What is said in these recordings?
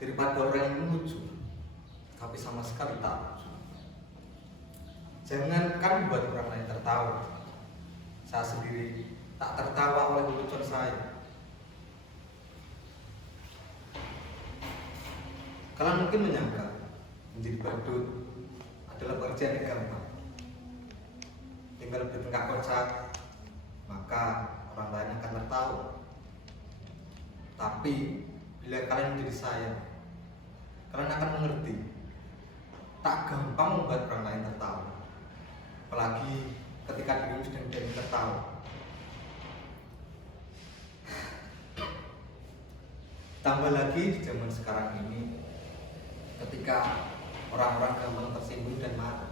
daripada orang yang lucu tapi sama sekali tak lucu. Jangankan buat orang lain tertawa, saya sendiri tak tertawa oleh lelucon saya. Kalian mungkin menyangka menjadi badut adalah pekerjaan yang gampang, tinggal bertengkar kocak maka orang lain akan tertawa. Tapi bila kalian menjadi saya, kalian akan mengerti tak gampang membuat orang lain tertawa, apalagi ketika dirimu sedang tertawa. Tambah lagi di zaman sekarang ini, ketika orang-orang gampang tersinggung dan marah,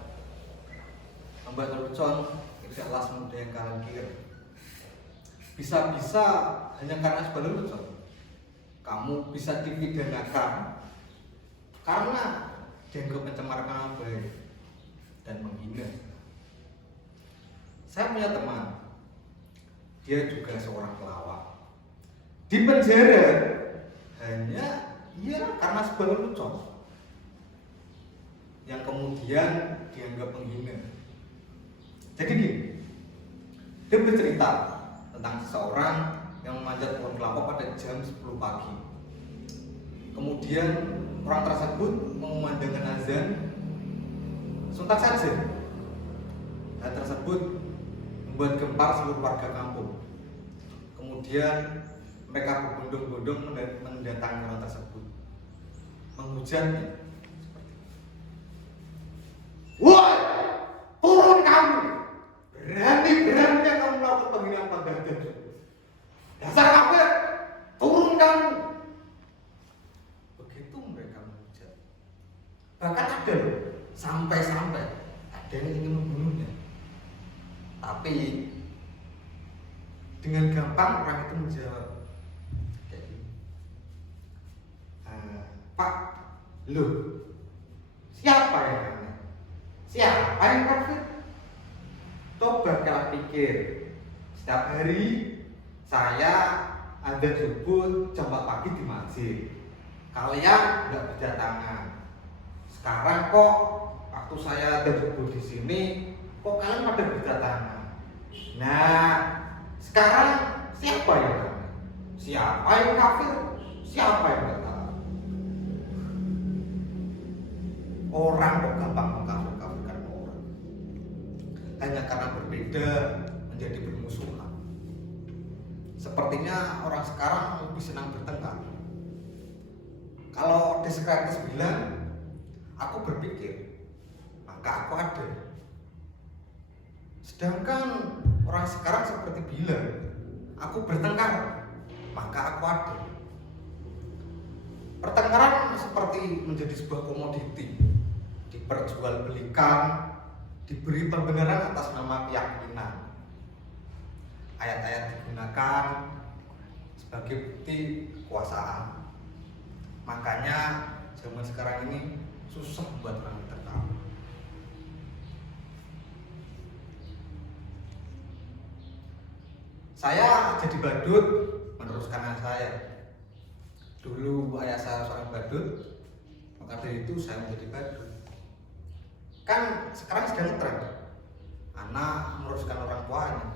membuat lelucon tidaklah semudah yang kalian kira. Bisa-bisa hanya karena sebuah lelucon kamu bisa dipidanakan karena dianggap mencemarkan nama baik dan menghina. Saya punya teman, dia juga seorang pelawak, di penjara hanya karena sebuah lelucon yang kemudian dianggap menghina. Jadi gini, dia bercerita tentang seseorang yang memanjat pohon kelapa pada jam 10 pagi. Kemudian orang tersebut mengumandangkan azan sontak saja. Hal tersebut membuat gempar seluruh warga kampung. Kemudian mereka berbondong-bondong mendatangi orang tersebut, menghujatnya. Woi, turun kamu! Berani-beraninya kamu melakukan penghinaan penggagal. Dasar kafir, turun kamu! Begitu mereka menghujat. Bahkan ada loh, sampai-sampai ada yang ingin membunuhnya. Tapi dengan gampang orang itu menjawab kayak gini. Pak, loh, siapa yang aneh? Siapa yang kafir? Coba kalian pikir, setiap hari saya ada subuh jam 4 pagi di masjid. Kalian nggak berdatangan. Sekarang kok waktu saya ada subuh di sini, kok kalian pada berdatangan? Nah, sekarang siapa yang aneh? Siapa yang kafir? Siapa yang nggak tahu? Orang kok gampang mengkafir-kafirkan orang hanya karena berbeda menjadi bermusuhan. Sepertinya orang sekarang lebih senang bertengkar. Kalau Descartes bilang, aku berpikir, maka aku ada. Sedangkan orang sekarang seperti bilang, aku bertengkar, maka aku ada. Pertengkaran seperti menjadi sebuah komoditi, diperjualbelikan, diberi pembenaran atas nama keyakinan. Ayat-ayat digunakan sebagai bukti kekuasaan. Makanya zaman sekarang ini susah buat orang tertawa. Saya jadi badut meneruskan ayah saya. Dulu ayah saya seorang badut, maka dari itu saya menjadi badut. Kan sekarang sedang tren anak meneruskan orang tuanya.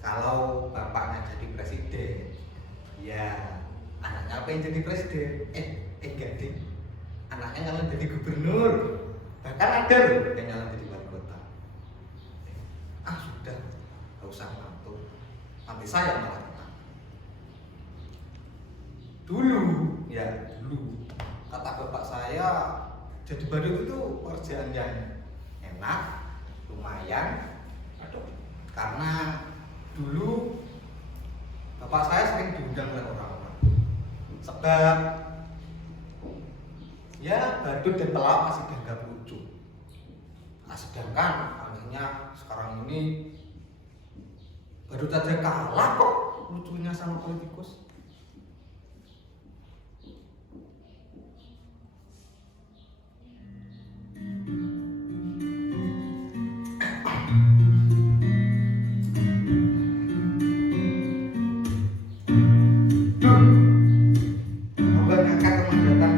Kalau bapaknya jadi presiden, ya anaknya apa yang jadi presiden? Enggak ding, anaknya nyalon jadi gubernur. Bahkan ada loh yang nyalon jadi wali kota. Sudah, gak usah ngantuk, nanti saya malah tenang. Dulu kata bapak saya, jadi badut itu pekerjaan yang enak, lumayan. Karena dulu bapak saya sering diundang oleh orang-orang. Sebab badut dan pelawak masih dianggap lucu. Sedangkan anehnya sekarang ini badut aja kalah kok lucunya sama politikus. Membanggakan teman datang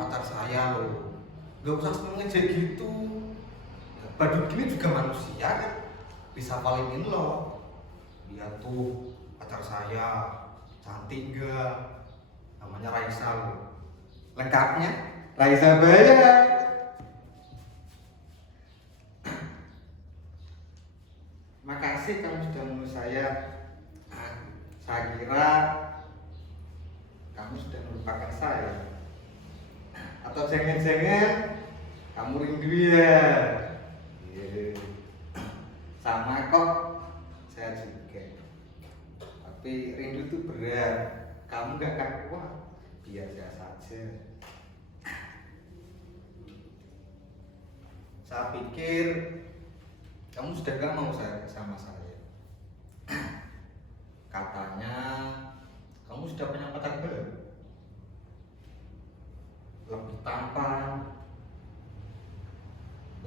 pacar saya loh. Gak usah seneng ngejek gitu. Badut gini juga manusia kan, bisa paling loh. Lihat tuh pacar saya, cantik gak? Namanya Raisa loh. Lengkapnya Raisa Baya. Makasih kamu sudah menurut saya. Saya kira kamu sudah melupakan saya. Atau jangan-jangan kamu rindu ya? Sama kok, saya juga. Tapi rindu itu berat. Kamu gak akan kuat. Biasa saja. Saya pikir kamu sudah gak mau sama saya. Katanya kamu sudah punya pacar baru, lebih tampan,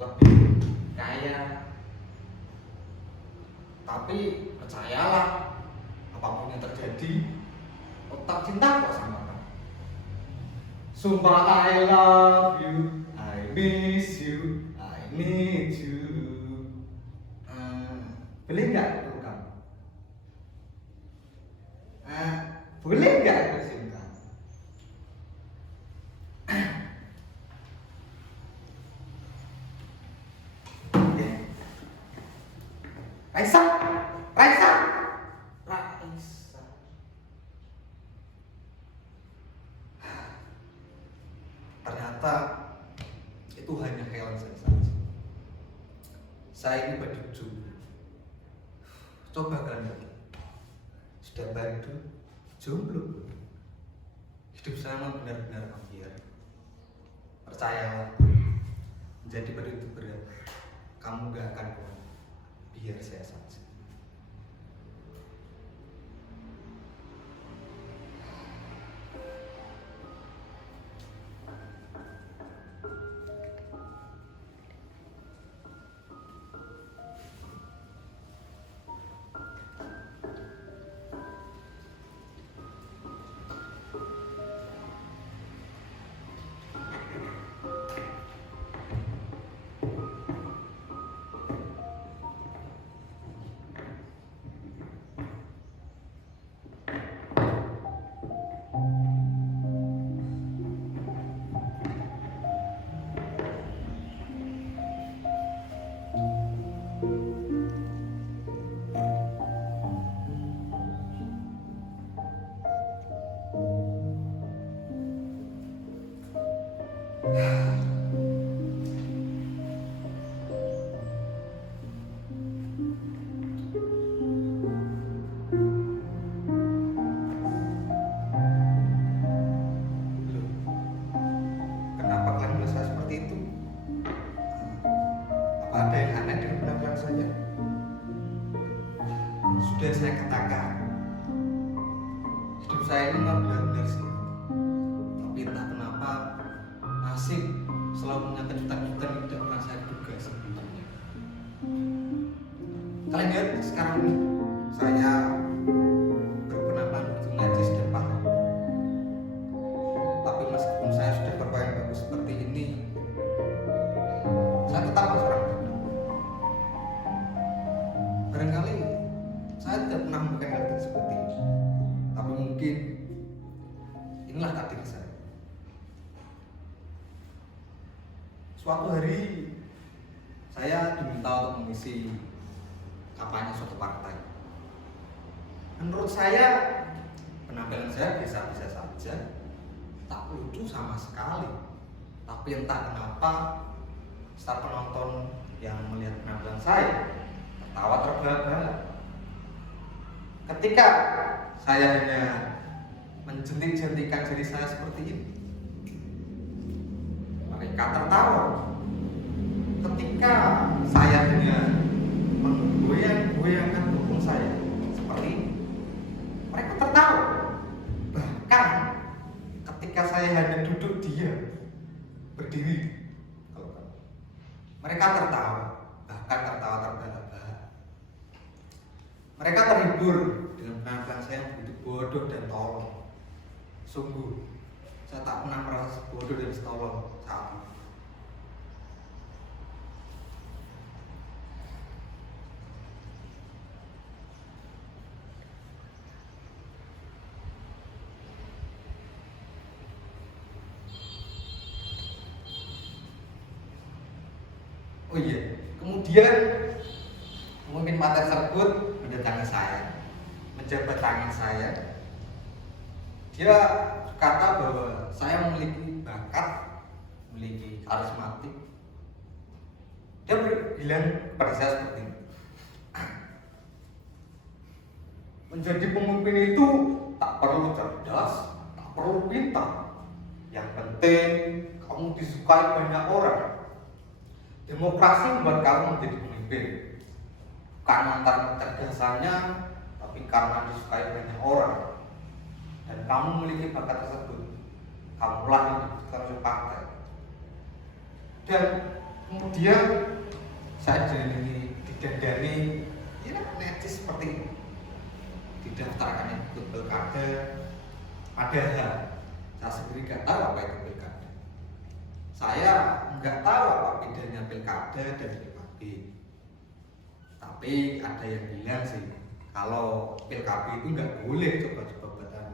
lebih kaya. Tapi percayalah, apapun yang terjadi, tetap cinta kok sama kamu. Sumpah I love you, I miss you, I need you. Boleh nggak aku kamu? Boleh nggak aku cium kamu? Raisa, Raisa, Raisa. Ternyata itu hanya khayalan saya saja. Saya ini badut jomblo. Coba kalian lihat, sudah badut jomblo. Hidup saya memang benar-benar ambiar. Percayalah, menjadi badut itu berat. Kamu gak akan kuat. Biar saya saja. Ada yang aneh dengan penampilan saya. Sudah saya katakan, hidup saya ini memang benar-benar sih. Tapi entah kenapa nasib selalu punya kejutan-kejutan yang tidak pernah saya duga sebelumnya. Kalian lihat sekarang ini, saya berpenampilan begitu najis dan parah. Tapi meskipun saya sudah berpakaian bagus seperti ini, saya tetap seorang. Barangkali saya tidak pernah melakukan hal seperti ini, tapi mungkin inilah takdir saya. Suatu hari saya diminta untuk mengisi kampanye suatu partai. Menurut saya penampilan saya biasa-biasa saja, tak lucu sama sekali. Tapi entah kenapa setiap penonton yang melihat penampilan saya tertawa terbahak-bahak. Ketika saya hanya menjentik-jentikan diri saya seperti ini, mereka tertawa. Ketika saya hanya menggoyang-goyangkan punggung saya seperti ini, mereka tertawa. Bahkan ketika saya hanya duduk diam, berdiri, mereka tertawa, bahkan tertawa terbahak-bahak. Mereka terhibur dengan penampilan saya yang begitu bodoh dan tolol. Sungguh, Saya tak pernah merasa bodoh dan setolong saat itu. Oh iya, kemudian pemimpin partai tersebut mendatangi saya, menjabat tangan saya. Dia kata bahwa saya memiliki bakat, memiliki karismatik. Dia bilang kepada saya seperti ini, menjadi pemimpin itu tak perlu cerdas, tak perlu pintar. Yang penting kamu disukai banyak orang. Demokrasi membuat kamu menjadi pemimpin, bukan lantaran kecerdasannya, tapi karena disukai banyak orang. Dan kamu memiliki bakat tersebut, kamulah yang dibutuhkan oleh partai. Dan kemudian saya didandani, ya netis seperti ini, didaftarkan ikut pilkada. Padahal saya sendiri nggak tahu apa itu pilkada. Saya nggak tahu apa bedanya pilkada dan PKB. Tapi ada yang bilang sih, kalau PKB itu nggak boleh coba-coba buatan.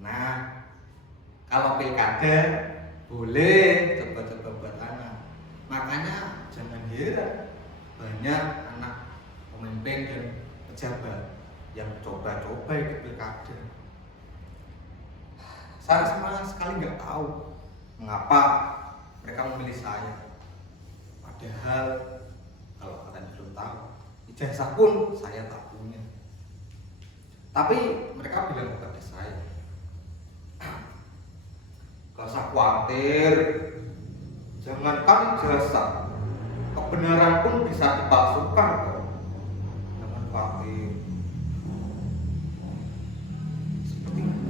Nah, kalau pilkada boleh coba-coba buatan. Makanya jangan heran banyak anak pemimpin dan pejabat yang coba-coba ikut pilkada. Saya sama sekali nggak tahu mengapa mereka memilih saya. Padahal kalau kalian belum tahu, ijazah pun saya tak punya. Tapi mereka bilang kepada saya, gak usah khawatir, jangankan ijazah, kebenaran pun bisa dipalsukan kok. Jangan khawatir. Seperti itu.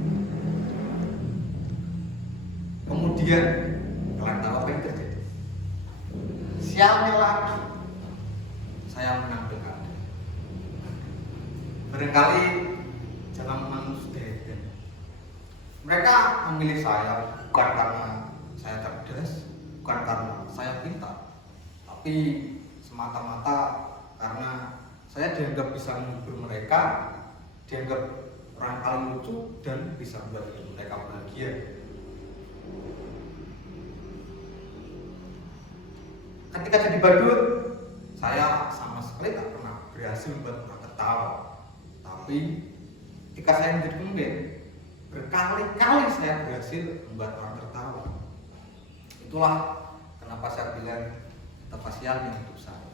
Kemudian kalian tahu apa yang terjadi? Sialnya lagi, saya menang pilkada. Barangkali jangan menang sudah. Mereka memilih saya bukan karena saya cerdas, bukan karena saya pintar, tapi semata-mata karena saya dianggap bisa menghibur mereka, dianggap orang paling lucu dan bisa membuat hidup mereka bahagia. Ketika jadi badut, saya sama sekali tak pernah berhasil membuat orang tertawa. Tapi ketika saya menjadi pemimpin, berkali-kali saya berhasil membuat orang tertawa. Itulah kenapa saya bilang betapa sialnya hidup saya.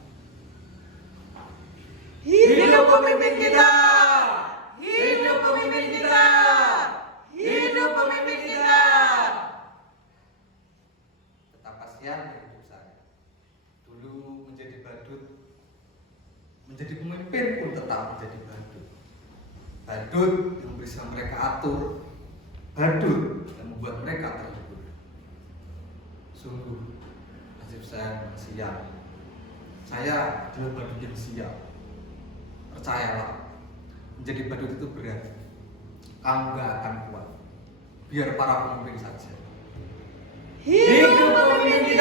Hidup pemimpin kita! Hidup pemimpin kita! Hidup pemimpin kita! Betapa sialnya hidup saya. Dulu menjadi badut, menjadi pemimpin pun tetap menjadi badut. Badut yang bisa mereka atur, badut yang membuat mereka terhibur. Sungguh nasib saya sial. Saya adalah badut yang sial. Percayalah, menjadi badut itu berat. Kamu gak akan kuat. Biar para pemimpin saja. Hidup pemimpin kita!